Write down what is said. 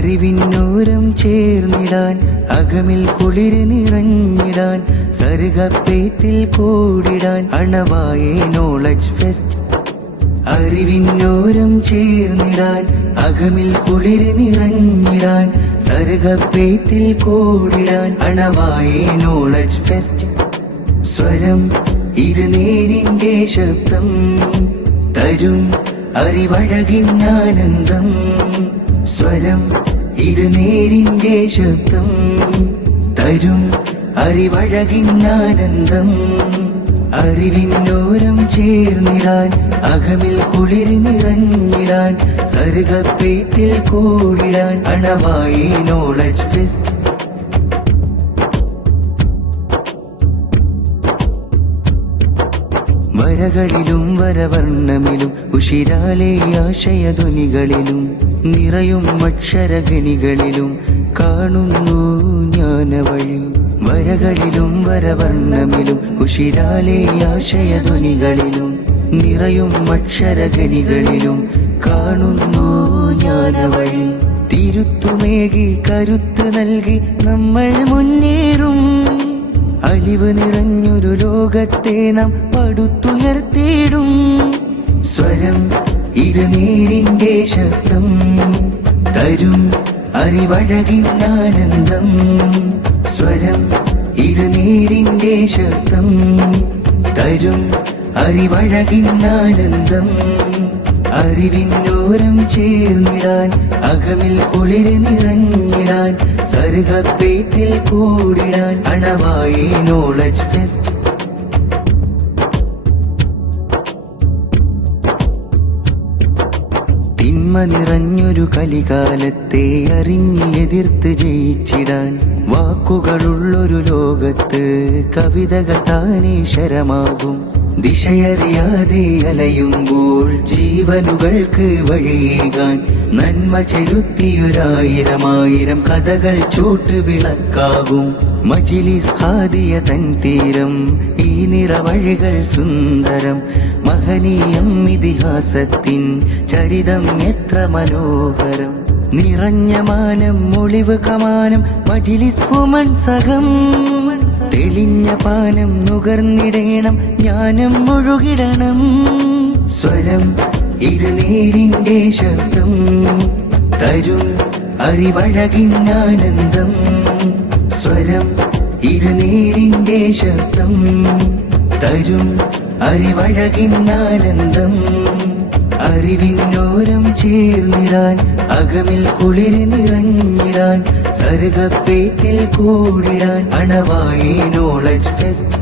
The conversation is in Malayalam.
അറിവിന്നൂരം ചേർന്നിടാൻ അകമിൽ കുളിര് നിറഞ്ഞിടാൻ സർഗപ്പേത്തിൽ കൂടിടാൻ അണവായേ നോളജ് ഫെസ്റ്റ്. അറിവിന്നൂരം ചേർന്നിടാൻ അകമിൽ കുളിര് നിറഞ്ഞിടാൻ സർഗപ്പേത്തിൽ കൂടിടാൻ അണവായേ നോളജ് ഫെസ്റ്റ്. സ്വരം ഇത് നേരിന്റെ ശബ്ദം തരും അറിവഴകിന്നാനന്ദം. സ്വരം ഇത് നേരിന്റെ ശബ്ദം തരും അറിവഴകിന്നാനന്ദം. അറിവിന്നോരം ചേർന്നിടാൻ അകമിൽ കുളിര് നിറഞ്ഞിടാൻ സർഗപ്പേത്തിൽ കൂടിടാൻ അണവായേ നോളജ് ഫെസ്റ്റ്. വരകളിലും വരവർണ്ണമിലും ഉഷിരാലെ ആശയധ്വനികളിലും നിറയും അക്ഷരഗണികളിലും കാണുന്നു ജ്ഞാനവഴി. വരകളിലും വരവർണ്ണമിലും ഉഷിരാലെ ആശയധ്വനികളിലും നിറയും അക്ഷരഗണികളിലും കാണുന്നു ജ്ഞാനവഴി. തിരുത്തുമേകി കരുത്ത് നൽകി നമ്മൾ മുന്നേറും. അലിവ് നിറഞ്ഞൊരു ലോകത്തെ നാം പടുത്തുയർത്തിയിടും. സ്വരം ഇത് നേരിന്റെ ശബ്ദം തരും അറിവഴകിന്നാനന്ദം. സ്വരം ഇത് നേരിന്റെ ശബ്ദം തരും അറിവഴകിന്നാനന്ദം. അറിവിന്നോരം ചേർന്നിടാൻ അകമിൽ കുളിര് നിറഞ്ഞിടാൻ സർഗപ്പേത്തിൽ കൂടിടാൻ അണവായേ നോളജ് ഫെസ്റ്റ്. തിന്മ നിറഞ്ഞൊരു കലികാലത്തെ അറിഞ്ഞ് എതിർത്ത് ജയിച്ചിടാൻ വാക്കുകളുള്ളൊരു ലോകത്ത് കവിതകൾ താനേ ശരമാകും. ദിശയറിയാതെ അലയുമ്പോൾ ജീവനുകൾക്ക് വഴിയേകാൻ നന്മ ചെലുത്തിയൊരായിരമായിരം കഥകൾ ചൂട്ടുവിളക്കാകും. മജ്‌ലിസ് ഹാദിയ തൻ തീരം ഈ നിറവഴികൾ സുന്ദരം. മഹനീയം ഇതിഹാസത്തിൻ ചരിതം എത്ര മനോഹരം. നിറഞ്ഞ മാനം ഒളിവ് കമാനം മജ്‌ലിസ് വുമൺ സഖം. തെളിഞ്ഞ പാനം നുകർന്നിടണം ജ്ഞാനം മുഴുകിടണം. സ്വരം ഇത് നേരിന്റെ ശബ്ദം തരും അറിവഴകിന്നാനന്ദം. സ്വരം ഇത് നേരിന്റെ ശബ്ദം തരും അറിവഴകിന്നാനന്ദം. അറിവിന്നോരം ചേർന്നിടാൻ അകമിൽ കുളിര് നിറഞ്ഞിടാൻ സർഗപ്പേത്തിൽ കൂടിടാൻ അണവായേ നോളജ് ഫെസ്റ്റ്.